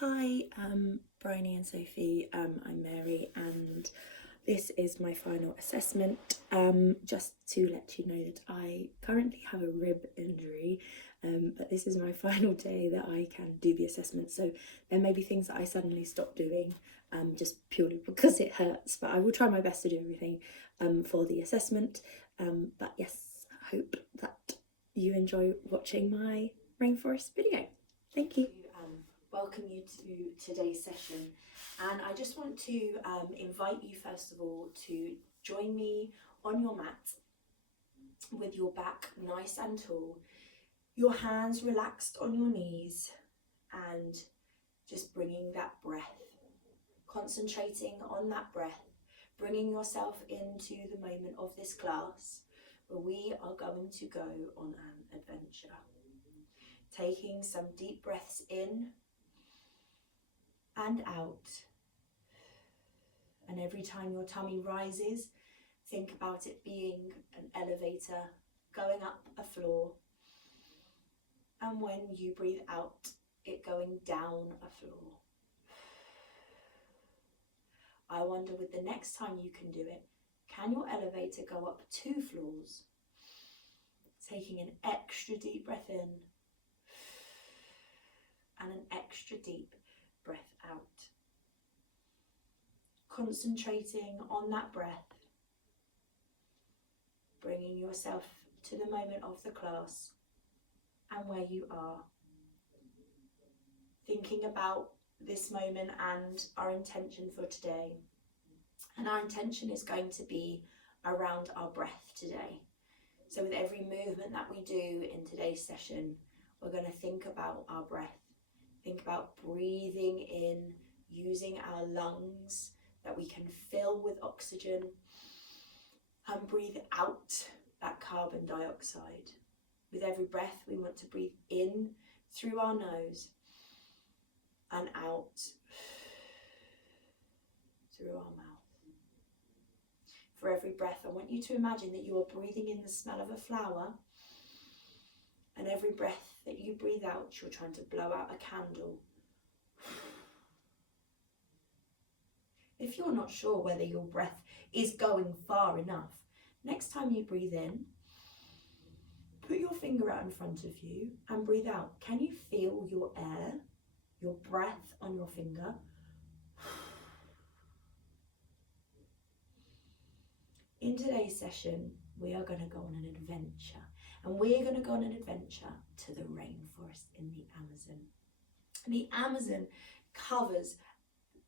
Hi, Bryony and Sophie. I'm Mary, and this is my final assessment. Just to let you know that I currently have a rib injury, but this is my final day that I can do the assessment. So there may be things that I suddenly stop doing, just purely because it hurts. But I will try my best to do everything for the assessment. But yes, I hope that you enjoy watching my rainforest video. Thank you. Welcome you to today's session, and I just want to invite you first of all to join me on your mat with your back nice and tall, your hands relaxed on your knees, and just bringing that breath, concentrating on that breath, bringing yourself into the moment of this class where we are going to go on an adventure. Taking some deep breaths in and out, and every time your tummy rises, think about it being an elevator going up a floor, and when you breathe out, it going down a floor. I wonder, with the next time you can do it, can your elevator go up 2 floors? Taking an extra deep breath in and an extra deep breath out. Concentrating on that breath, bringing yourself to the moment of the class and where you are. Thinking about this moment and our intention for today. And our intention is going to be around our breath today. So with every movement that we do in today's session, we're going to think about our breath. Think about breathing in, using our lungs that we can fill with oxygen, and breathe out that carbon dioxide. With every breath, we want to breathe in through our nose and out through our mouth. For every breath, I want you to imagine that you are breathing in the smell of a flower, and every breath that you breathe out, you're trying to blow out a candle. If you're not sure whether your breath is going far enough, next time you breathe in, put your finger out in front of you and breathe out. Can you feel your air, your breath on your finger? In today's session, we are going to go on an adventure, and we're going to go on an adventure to the rainforest in the Amazon. The Amazon covers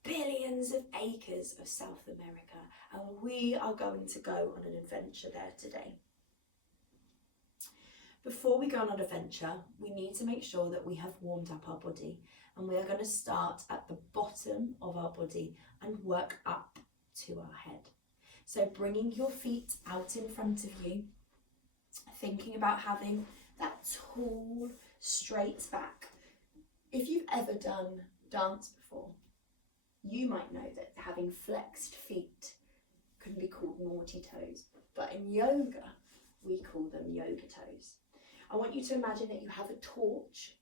billions of acres of South America, and we are going to go on an adventure there today. Before we go on an adventure, we need to make sure that we have warmed up our body, and we are going to start at the bottom of our body and work up to our head. So bringing your feet out in front of you, thinking about having that tall, straight back. If you've ever done dance before, you might know that having flexed feet can be called naughty toes, but in yoga, we call them yoga toes. I want you to imagine that you have a torch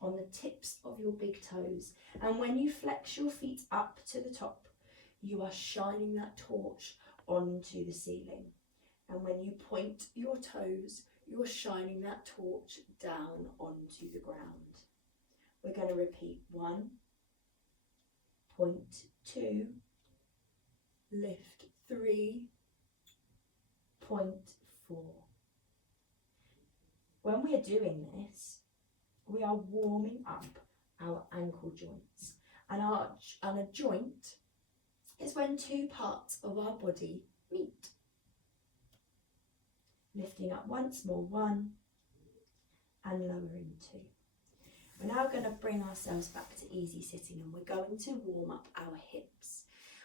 on the tips of your big toes, and when you flex your feet up to the top, you are shining that torch onto the ceiling. And when you point your toes, you're shining that torch down onto the ground. We're going to repeat 1, point 2, lift 3, point 4. When we are doing this, we are warming up our ankle joints. And a joint is when 2 parts of our body meet. Lifting up once more, 1, and lowering 2. We're now going to bring ourselves back to easy sitting, and we're going to warm up our hips.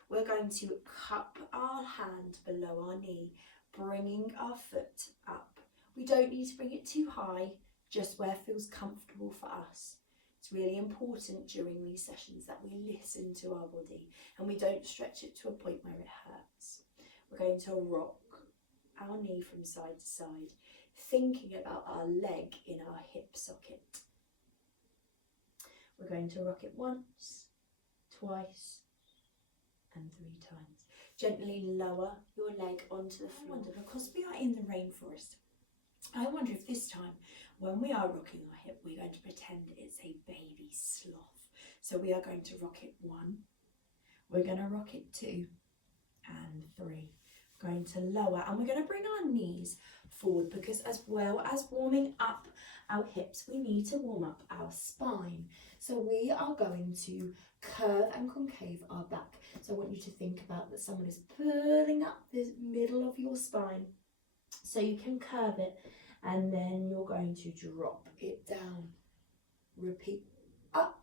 We're going to cup our hand below our knee, bringing our foot up. We don't need to bring it too high, just where it feels comfortable for us. It's really important during these sessions that we listen to our body and we don't stretch it to a point where it hurts. We're going to rock our knee from side to side, thinking about our leg in our hip socket. We're going to rock it once, twice, and 3 times. Gently lower your leg onto the floor. I wonder, because we are in the rainforest, I wonder if this time, when we are rocking our hip, we're going to pretend it's a baby sloth. So we are going to rock it 1, we're going to rock it 2, and 3. We're going to lower, and we're going to bring our knees forward, because as well as warming up our hips, we need to warm up our spine. So we are going to curve and concave our back. So I want you to think about that someone is pulling up the middle of your spine, so you can curve it, and then you're going to drop it down. Repeat, up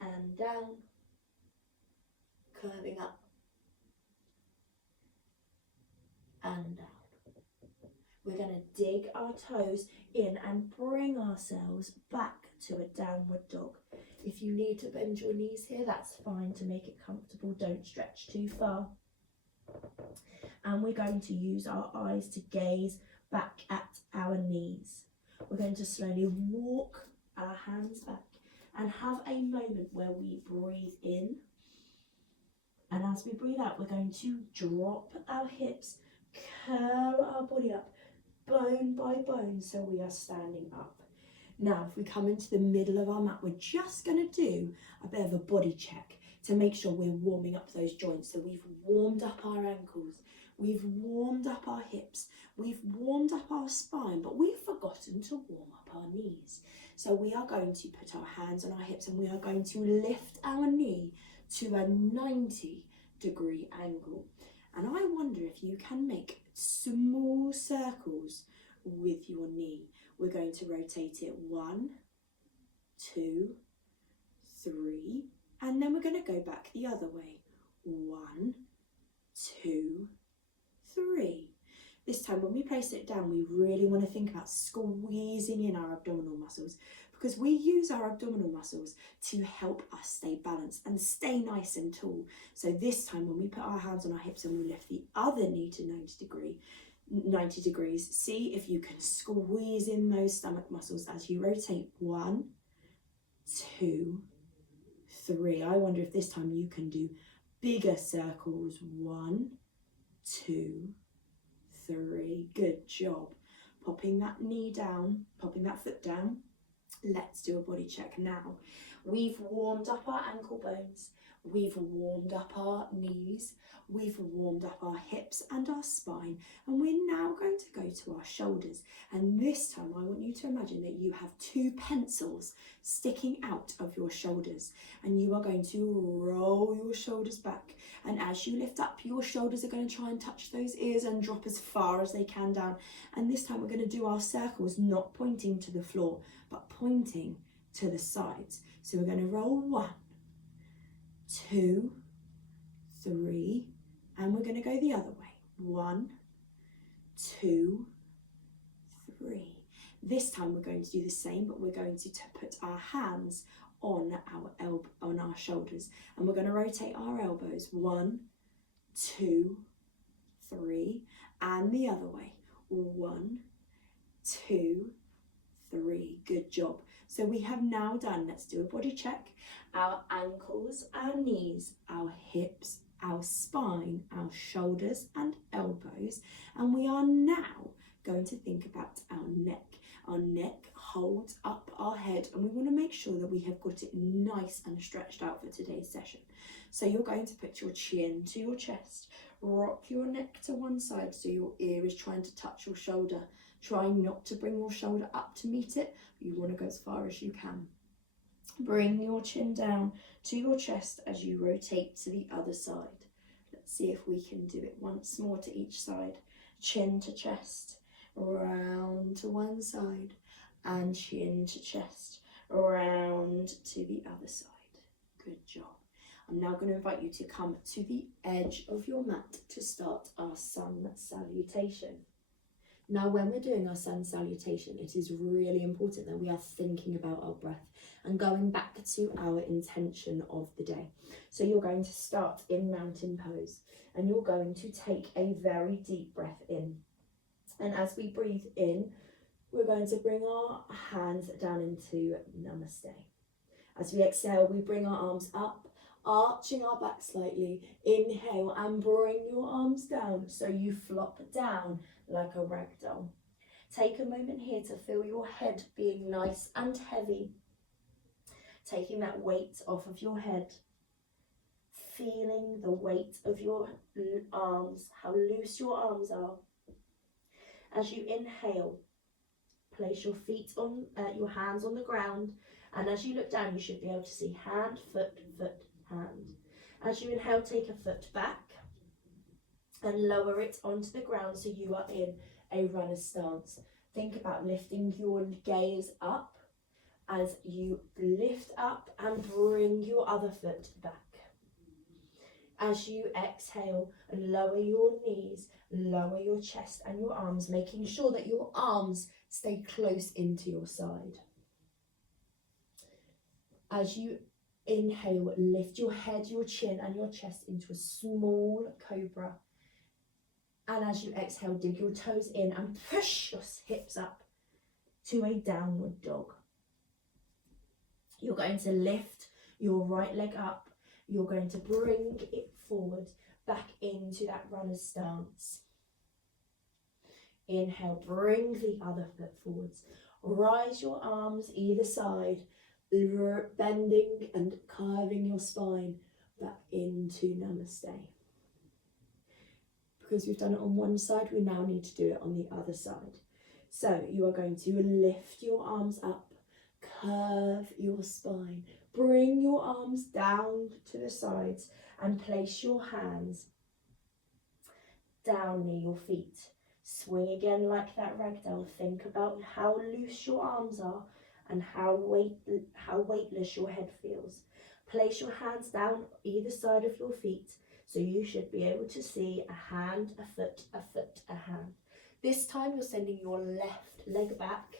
and down, curving up and down. We're going to dig our toes in and bring ourselves back to a downward dog. If you need to bend your knees here, that's fine to make it comfortable. Don't stretch too far. And we're going to use our eyes to gaze back at our knees. We're going to slowly walk our hands back and have a moment where we breathe in. And as we breathe out, we're going to drop our hips, curl our body up, bone by bone, so we are standing up. Now, if we come into the middle of our mat, we're just going to do a bit of a body check to make sure we're warming up those joints. So we've warmed up our ankles, we've warmed up our hips, we've warmed up our spine, but we've forgotten to warm up our knees. So we are going to put our hands on our hips, and we are going to lift our knee to a 90-degree angle. And I wonder if you can make small circles with your knee. We're going to rotate it 1, 2, 3, and then we're going to go back the other way. 1, 2, 3. This time when we place it down, we really want to think about squeezing in our abdominal muscles, because we use our abdominal muscles to help us stay balanced and stay nice and tall. So this time when we put our hands on our hips and we lift the other knee to 90 degrees, see if you can squeeze in those stomach muscles as you rotate. 1, 2, 3. I wonder if this time you can do bigger circles. 1, 2, 3. Good job. Popping that knee down, popping that foot down. Let's do a body check now. We've warmed up our ankle bones, we've warmed up our knees, we've warmed up our hips and our spine, and we're now going to go to our shoulders. And this time I want you to imagine that you have 2 pencils sticking out of your shoulders, and you are going to roll your shoulders back, and as you lift up, your shoulders are going to try and touch those ears and drop as far as they can down. And this time we're going to do our circles, not pointing to the floor but pointing to the sides. So we're going to roll 1, 2, 3, and we're going to go the other way. 1, 2, 3. This time we're going to do the same, but we're going to put our hands on our shoulders, and we're going to rotate our elbows. 1, 2, 3, and the other way. 1, 2, 3. Good job. So we have now done, let's do a body check, our ankles, our knees, our hips, our spine, our shoulders and elbows, and we are now going to think about our neck. Our neck holds up our head, and we want to make sure that we have got it nice and stretched out for today's session. So you're going to put your chin to your chest, rock your neck to one side so your ear is trying to touch your shoulder. Try not to bring your shoulder up to meet it, but you want to go as far as you can. Bring your chin down to your chest as you rotate to the other side. Let's see if we can do it once more to each side. Chin to chest, round to one side, and chin to chest, round to the other side. Good job. I'm now going to invite you to come to the edge of your mat to start our sun salutation. Now, when we're doing our sun salutation, it is really important that we are thinking about our breath and going back to our intention of the day. So you're going to start in mountain pose, and you're going to take a very deep breath in. And as we breathe in, We're going to bring our hands down into Namaste. As we exhale, we bring our arms up, arching our back slightly. Inhale and bring your arms down so you flop down like a rag doll. Take a moment here to feel your head being nice and heavy. Taking that weight off of your head. Feeling the weight of your arms, how loose your arms are. As you inhale, place your feet on, your hands on the ground, and as you look down, you should be able to see hand, foot, foot, hand. As you inhale, take a foot back and lower it onto the ground so you are in a runner's stance. Think about lifting your gaze up as you lift up and bring your other foot back. As you exhale and lower your knees, lower your chest and your arms, making sure that your arms stay close into your side. As you inhale, lift your head, your chin and your chest into a small cobra. And as you exhale, dig your toes in and push your hips up to a downward dog. You're going to lift your right leg up. You're going to bring it forward, back into that runner's stance. Inhale, bring the other foot forwards. Rise your arms either side, bending and curving your spine back into Namaste. Because we've done it on one side, we now need to do it on the other side. So you are going to lift your arms up, curve your spine, bring your arms down to the sides and place your hands down near your feet. Swing again like that ragdoll. Think about how loose your arms are and how weightless your head feels. Place your hands down either side of your feet so you should be able to see a hand, a foot, a foot, a hand. This time you're sending your left leg back,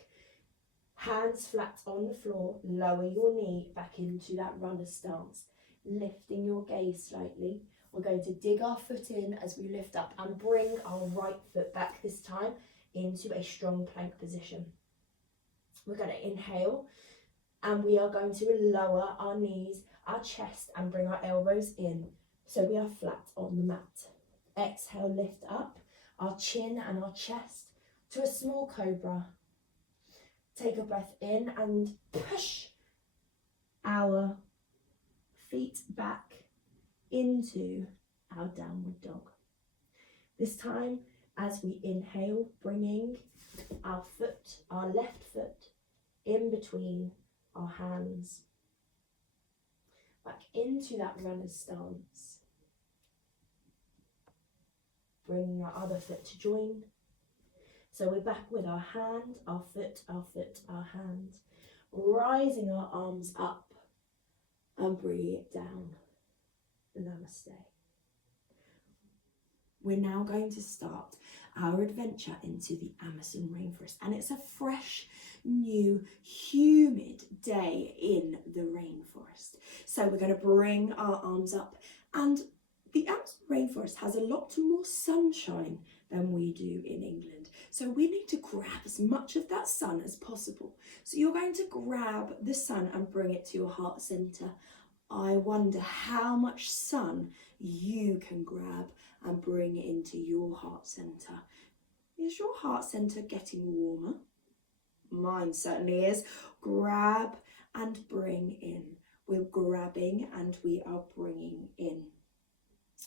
hands flat on the floor, lower your knee back into that runner stance, lifting your gaze slightly. We're going to dig our foot in as we lift up and bring our right foot back this time into a strong plank position. We're going to inhale and we are going to lower our knees, our chest and bring our elbows in so we are flat on the mat. Exhale, lift up our chin and our chest to a small cobra. Take a breath in and push our feet back into our downward dog. This time, as we inhale, bringing our foot, our left foot, in between our hands, back into that runner's stance. Bringing our other foot to join. So we're back with our hand, our foot, our foot, our hand. Rising our arms up and bringing it down. Namaste. We're now going to start our adventure into the Amazon rainforest, and it's a fresh, new, humid day in the rainforest. So we're going to bring our arms up, and the Amazon rainforest has a lot more sunshine than we do in England. So we need to grab as much of that sun as possible. So you're going to grab the sun and bring it to your heart center. I wonder how much sun you can grab and bring into your heart center. Is your heart center getting warmer? Mine certainly is. Grab and bring in. We're grabbing and we are bringing in.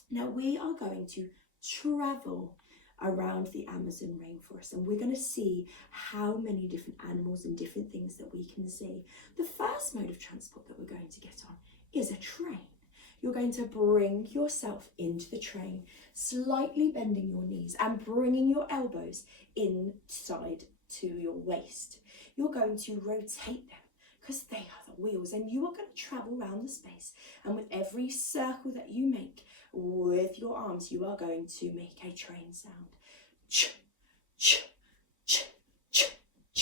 Now we are going to travel around the Amazon rainforest and we're going to see how many different animals and different things that we can see. The first mode of transport that we're going to get on is a train. You're going to bring yourself into the train, slightly bending your knees and bringing your elbows inside to your waist. You're going to rotate them because they are the wheels, and you are going to travel around the space, and with every circle that you make with your arms, you are going to make a train sound. Ch, ch, ch, ch,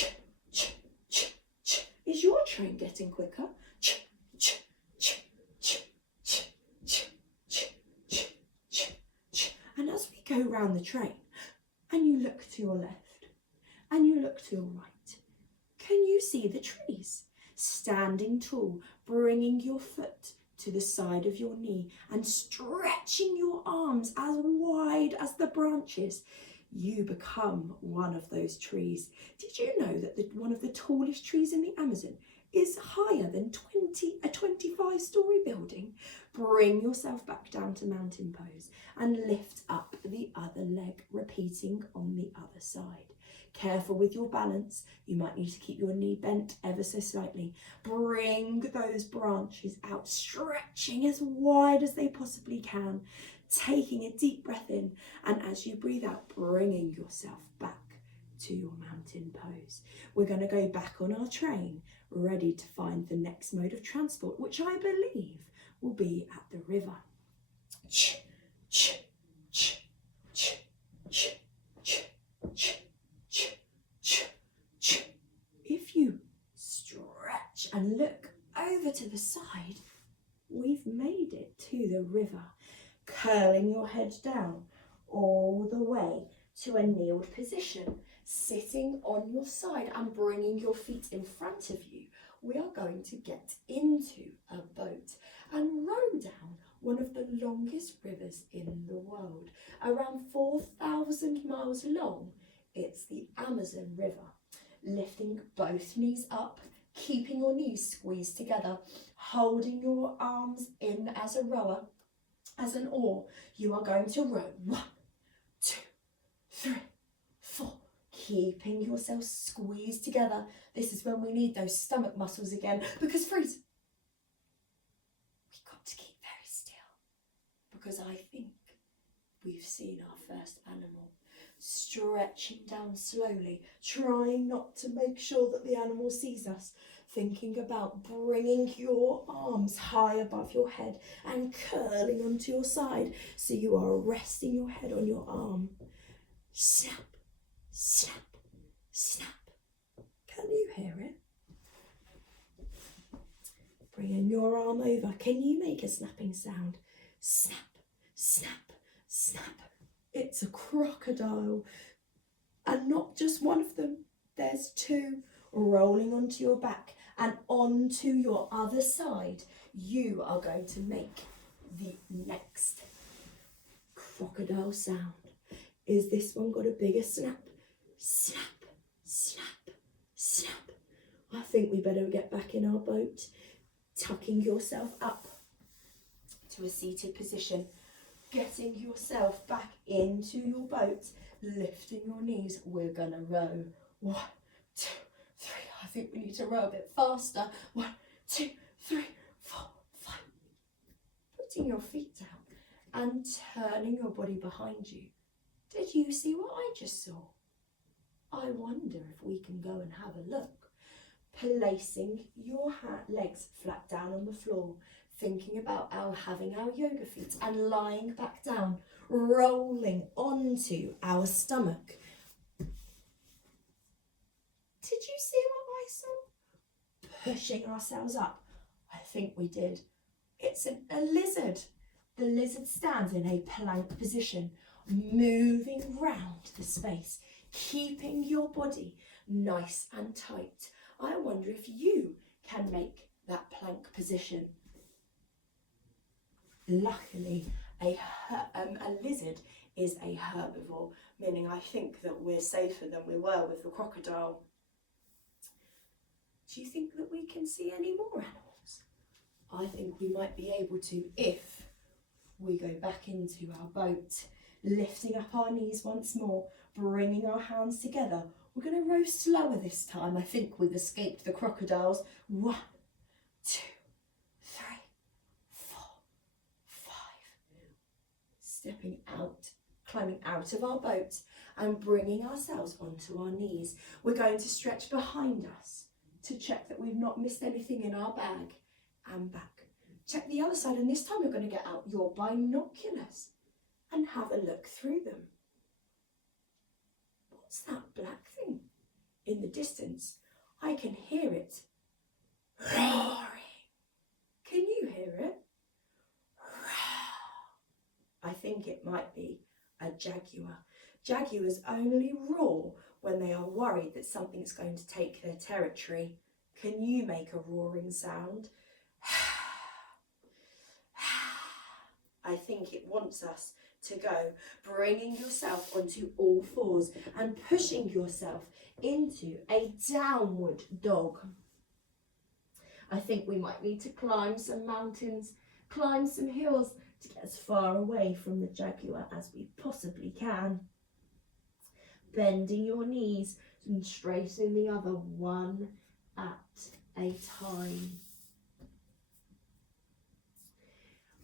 ch, ch, ch, ch. Is your train getting quicker? Ch, ch, ch, ch, ch, ch, ch, ch, ch, ch. And as we go round the train, and you look to your left, and you look to your right. Can you see the trees? Standing tall, bringing your foot to the side of your knee and stretching your arms as wide as the branches, you become one of those trees. Did you know that one of the tallest trees in the Amazon is higher than a 25-story building? Bring yourself back down to mountain pose and lift up the other leg, repeating on the other side. Careful with your balance, you might need to keep your knee bent ever so slightly. Bring those branches out, stretching as wide as they possibly can, taking a deep breath in, and as you breathe out, bringing yourself back to your mountain pose. We're going to go back on our train, ready to find the next mode of transport, which I believe will be at the river. Ch, ch, ch, ch, ch, ch, ch. If you stretch and look over to the side, we've made it to the river. Curling your head down all the way to a kneeled position, sitting on your side and bringing your feet in front of you, we are going to get into a boat and row down one of the longest rivers in the world, around 4,000 miles long. It's the Amazon River. Lifting both knees up, keeping your knees squeezed together, holding your arms in as a rower, as an oar, you are going to row 1, 2, 3, 4, keeping yourself squeezed together. This is when we need those stomach muscles again, because freeze, we've got to keep very still, because I think we've seen our first animal. Stretching down slowly, trying not to make sure that the animal sees us, thinking about bringing your arms high above your head and curling onto your side so you are resting your head on your arm. Snap, snap, snap. Can you hear it? Bringing your arm over. Can you make a snapping sound? Snap, snap, snap. It's a crocodile, and not just one of them, there's two rolling onto your back and onto your other side. You are going to make the next crocodile sound. Is this one got a bigger snap? Snap, snap, snap. I think we better get back in our boat, tucking yourself up to a seated position. Getting yourself back into your boat, lifting your knees. We're gonna row 1, 2, 3. I think we need to row a bit faster. 1, 2, 3, 4, 5. Putting your feet out and turning your body behind you. Did you see what I just saw? I wonder if we can go and have a look. Placing your legs flat down on the floor, thinking about having our yoga feet and lying back down, rolling onto our stomach. Did you see what I saw? Pushing ourselves up. I think we did. It's a lizard. The lizard stands in a plank position, moving round the space, keeping your body nice and tight. I wonder if you can make that plank position. Luckily, a lizard is a herbivore, meaning I think that we're safer than we were with the crocodile. Do you think that we can see any more animals? I think we might be able to if we go back into our boat, lifting up our knees once more, bringing our hands together. We're going to row slower this time. I think we've escaped the crocodiles. 1, 2, 3, 4, 5. Stepping out, climbing out of our boat and bringing ourselves onto our knees. We're going to stretch behind us to check that we've not missed anything in our bag, and back. Check the other side, and this time you're going to get out your binoculars and have a look through them. What's that black thing in the distance? I can hear it roaring. Can you hear it? I think it might be a jaguar. Jaguars only roar when they are worried that something's going to take their territory. Can you make a roaring sound? I think it wants us to go, bringing yourself onto all fours and pushing yourself into a downward dog. I think we might need to climb some mountains, climb some hills to get as far away from the jaguar as we possibly can. Bending your knees and straightening the other one at a time.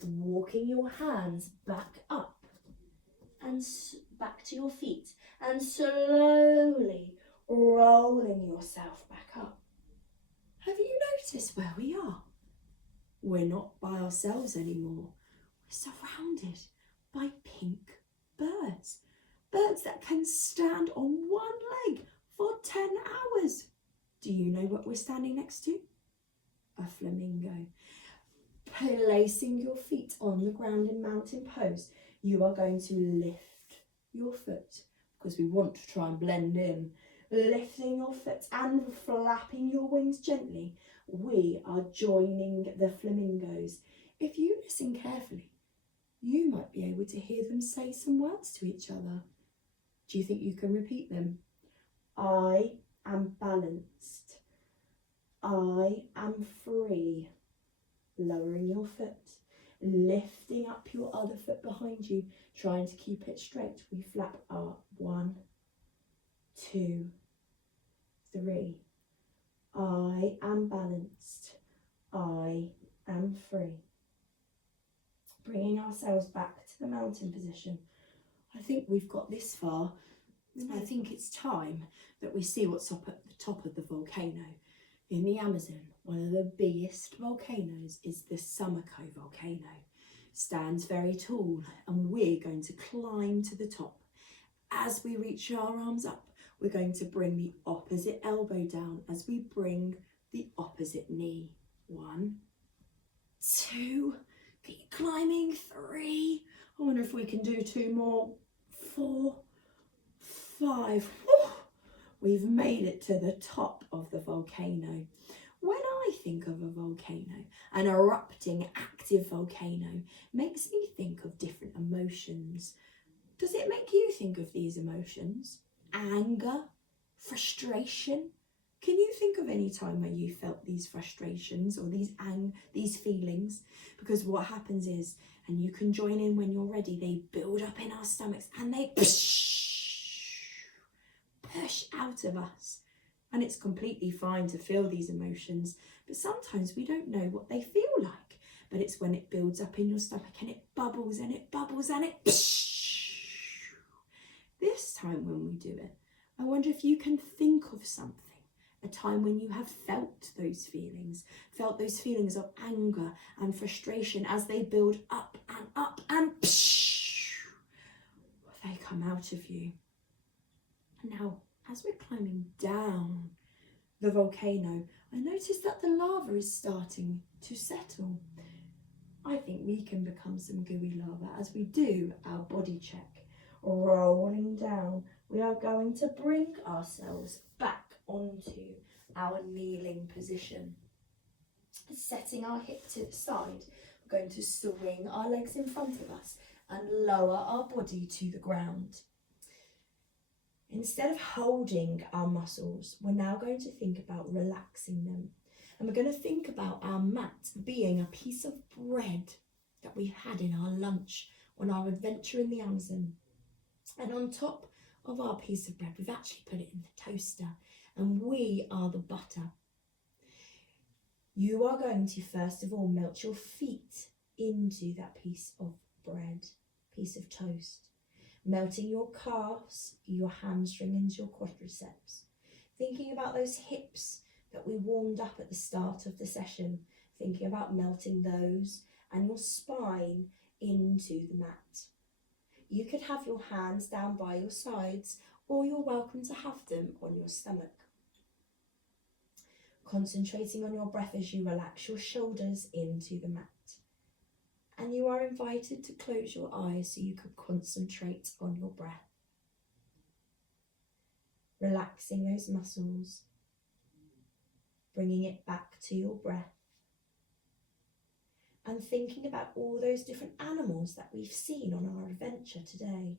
Walking your hands back up and back to your feet and slowly rolling yourself back up. Have you noticed where we are? We're not by ourselves anymore. We're surrounded by pink birds. Birds that can stand on one leg for 10 hours. Do you know what we're standing next to? A flamingo. Placing your feet on the ground in mountain pose, you are going to lift your foot because we want to try and blend in. Lifting your foot and flapping your wings gently, we are joining the flamingos. If you listen carefully, you might be able to hear them say some words to each other. Do you think you can repeat them? I am balanced. I am free. Lowering your foot, lifting up your other foot behind you, trying to keep it straight. We flap up. 1, 2, 3. I am balanced. I am free. Bringing ourselves back to the mountain position. I think we've got this far. I think it's time that we see what's up at the top of the volcano. In the Amazon, one of the biggest volcanoes is the Sumico volcano. Stands very tall, and we're going to climb to the top. As we reach our arms up, we're going to bring the opposite elbow down as we bring the opposite knee. 1, 2, keep climbing. 3, I wonder if we can do 2 more. 4, 5. Whew. We've made it to the top of the volcano. When I think of a volcano, an erupting active volcano makes me think of different emotions. Does it make you think of these emotions? Anger, frustration? Can you think of any time where you felt these frustrations or these feelings? Because what happens is, and you can join in when you're ready, they build up in our stomachs and they push out of us. And it's completely fine to feel these emotions, but sometimes we don't know what they feel like. But it's when it builds up in your stomach and it bubbles and it bubbles and it This time when we do it, I wonder if you can think of something, a time when you have felt those feelings of anger and frustration as they build up and they come out of you. Now, as we're climbing down the volcano, I notice that the lava is starting to settle. I think we can become some gooey lava as we do our body check. Rolling down, we are going to bring ourselves back onto our kneeling position. Setting our hip to the side, we're going to swing our legs in front of us and lower our body to the ground. Instead of holding our muscles, we're now going to think about relaxing them. And we're going to think about our mat being a piece of bread that we had in our lunch on our adventure in the Amazon. And on top of our piece of bread, we've actually put it in the toaster, and we are the butter. You are going to first of all melt your feet into that piece of bread, piece of toast. Melting your calves, your hamstrings, your quadriceps. Thinking about those hips that we warmed up at the start of the session. Thinking about melting those and your spine into the mat. You could have your hands down by your sides, or you're welcome to have them on your stomach. Concentrating on your breath as you relax your shoulders into the mat. And you are invited to close your eyes so you can concentrate on your breath. relaxing those muscles, bringing it back to your breath, and thinking about all those different animals that we've seen on our adventure today.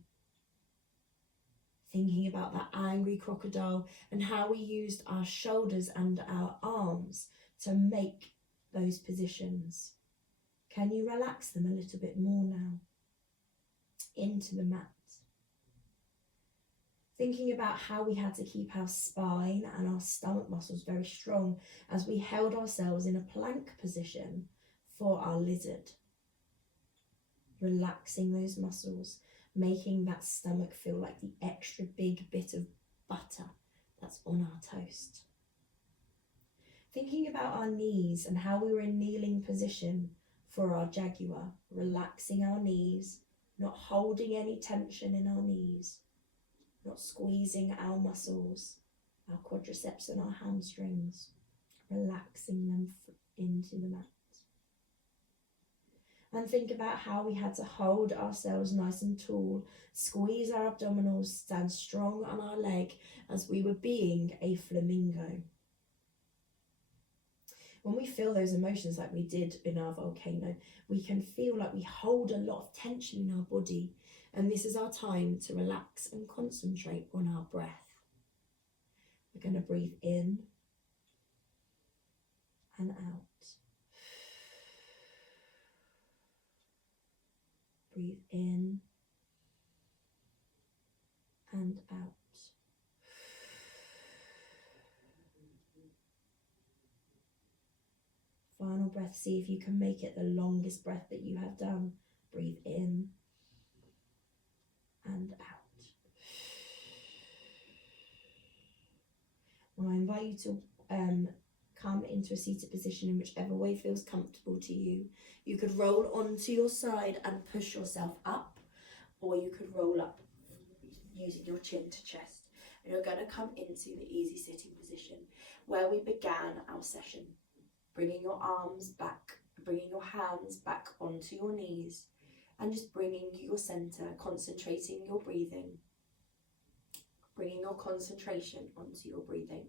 Thinking about that angry crocodile and how we used our shoulders and our arms to make those positions. Can you relax them a little bit more now? Into the mat. Thinking about how we had to keep our spine and our stomach muscles very strong as we held ourselves in a plank position for our lizard. Relaxing those muscles, making that stomach feel like the extra big bit of butter that's on our toast. Thinking about our knees and how we were in kneeling position for our jaguar, relaxing our knees, not holding any tension in our knees, not squeezing our muscles, our quadriceps and our hamstrings, relaxing them into the mat. And think about how we had to hold ourselves nice and tall, squeeze our abdominals, stand strong on our leg as we were being a flamingo. When we feel those emotions like we did in our volcano, we can feel like we hold a lot of tension in our body, and this is our time to relax and concentrate on our breath. We're going to breathe in and out. Breathe in and out. Final breath, see if you can make it the longest breath that you have done. Breathe in and out. Now I invite you to come into a seated position in whichever way feels comfortable to you. You could roll onto your side and push yourself up, or you could roll up using your chin to chest. And you're going to come into the easy sitting position where we began our session. Bringing your arms back, bringing your hands back onto your knees, and just bringing your center, concentrating your breathing. Bringing your concentration onto your breathing.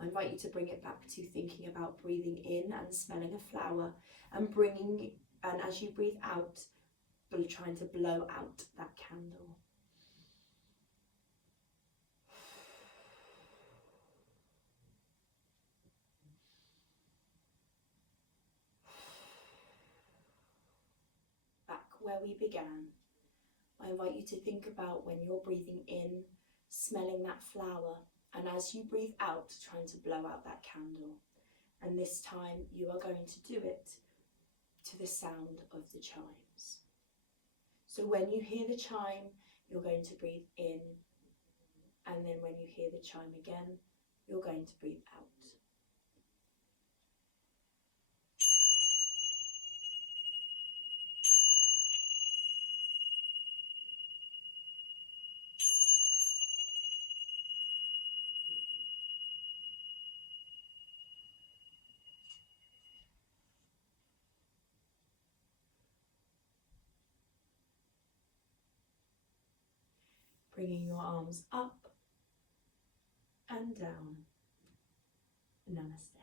I invite you to bring it back to thinking about breathing in and smelling a flower, and as you breathe out, trying to blow out that candle. Back where we began, I invite you to think about when you're breathing in, smelling that flower, and as you breathe out, trying to blow out that candle. And this time you are going to do it to the sound of the chimes. So when you hear the chime, you're going to breathe in, and then when you hear the chime again, you're going to breathe out. Bringing your arms up and down. Namaste.